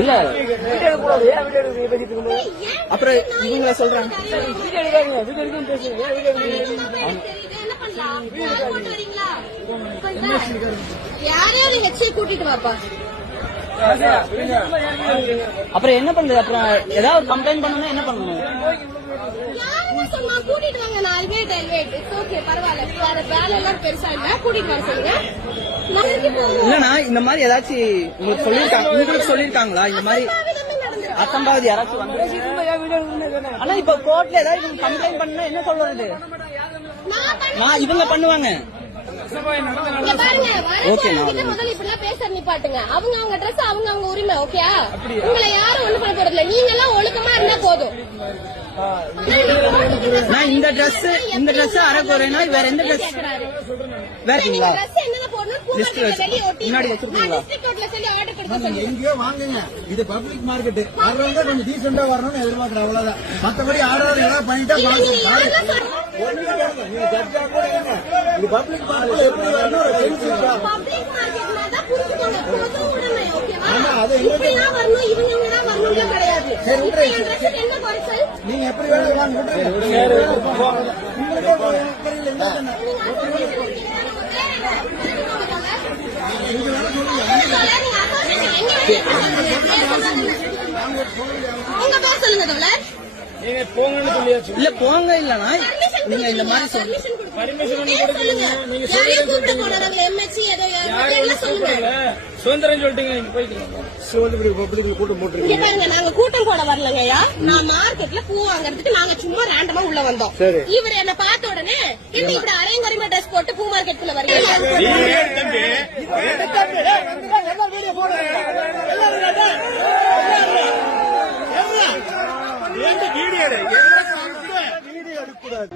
இல்ல அப்புறம் இவங்கள சொல்றாங்க யாரையாவது ஹெச்ஐ கூட்டிட்டு வாப்பா. அப்புறம் என்ன பண்றது? அப்புறம் ஏதாவது கம்ப்ளைண்ட் பண்ணணும், என்ன பண்ணணும்? கூட்டிட்டு வாங்க. நான் ஓகே பரவாயில்ல, வேலை எல்லாம் பெருசா இல்ல, கூட்டிட்டு வர சொல்லுங்க. இல்லனா இந்த மாதிரி ஏதாச்சும் உங்களுக்கு சொல்லிருக்காங்களா இந்த மாதிரி அசம்பாவிதம் யாராச்சும் வந்து? ஆனா இப்ப கோர்ட்ல ஏதாவது கம்ப்ளைண்ட் பண்ணா என்ன சொல்றது? நான் இவங்க பண்ணுவாங்க. முதல்ல இப்படிலாம் பேச நிப்பாட்டுங்க. அவங்க ட்ரெஸ் அவங்க உரிமை. ஓகே, உங்களை யாரும் ஒண்ணு பண்ண போறதில்ல. நீங்க எல்லாம் ஒழுக்கமா இருந்தா போதும். நான் இந்த ட்ரெஸ் அரை போறேன்னா வேற எந்த ட்ரெஸ் வேறீங்களா? முன்னாடி வச்சிருக்கீங்களா? எங்கேயோ வாங்குங்க. இது பப்ளிக் மார்க்கெட். வர்றவங்க கொஞ்சம் டீசெண்டா வரணும்னு எதிர்பார்க்கறேன், அவ்வளவுதான். மத்தபடி ஆர்டர் ஏதாவது பண்ணிட்டா இது பப்ளிக் மார்க்கெட். எப்படி வரணும்? நீங்க எப்படி வேணும் உங்க பேர் சொல்லுங்க தோழர். இல்ல போங்க. இல்லனா நீங்க இந்த மாதிரி சொல்லுங்க. சுதந்திரம் சொல்லிட்டீங்க. நாங்க கூட்டம் போட வரலங்கய்யா. நான் மார்க்கெட்ல பூ வாங்குறதுக்கு நாங்க சும்மா ரேண்டமா உள்ள வந்தோம். இவர் என்ன பார்த்த உடனே என்ன இப்படி அரையங்குறைமா ட்ரெஸ் போட்டு பூ மார்க்கெட்டுக்குள்ள வரீங்க? வீடியோ எடுக்கூடாது.